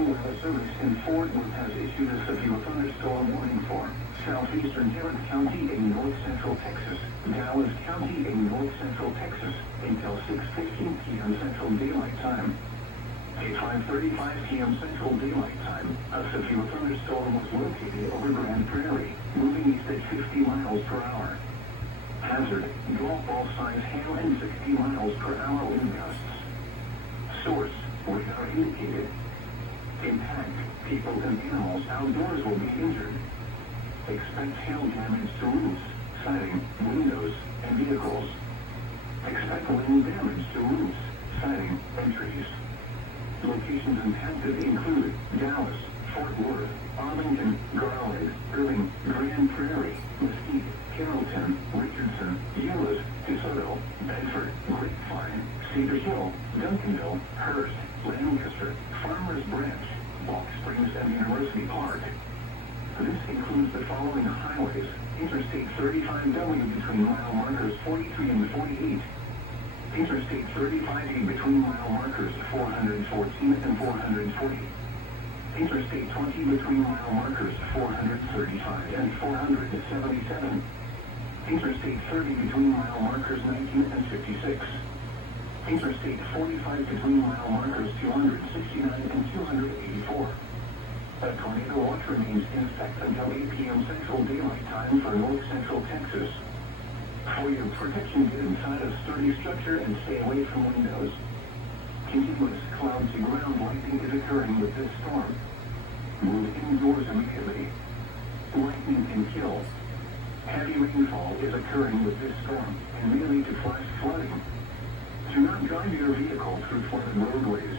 National Weather Service in Fort Worth has issued a severe thunderstorm warning for southeastern Tarrant County in north central Texas, Dallas County in north central Texas, until 6:15 p.m. Central Daylight Time. At 5:35 p.m. Central Daylight Time, a severe thunderstorm was located over Grand Prairie, moving east at 50 miles per hour. Hazard, golf ball size hail and 60 miles per hour wind gusts. Source, radar indicated. Impact, people and animals outdoors will be injured. Expect hail damage to roofs, siding, windows, and vehicles. Expect wind damage to roofs, siding, and trees. Locations impacted include Dallas, Fort Worth, Arlington, Garland, Irving, Grand Prairie, Mesquite, Carrollton, Richardson, Euless, DeSoto, Bedford, Grapevine, Cedar Hill, Duncanville, Hearst, Lancaster, Farmers Branch, Balk Springs, and University Park. This includes the following highways: Interstate 35W between mile markers 43 and 48. Interstate 35E between mile markers 414 and 440. Interstate 20 between mile markers 435 and 477. Interstate 30 between mile markers 19 and 56. Interstate 45 between mile markers 269 and 284. A tornado watch remains in effect until 8 p.m. Central Daylight Time for north central Texas. For your protection, get inside a sturdy structure and stay away from windows. Continuous cloud to ground lightning is occurring with this storm. Move indoors immediately. Lightning can kill. Heavy rainfall is occurring with this storm and may lead to flash flooding. Do not drive your vehicle through flooded roadways.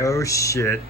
Oh shit.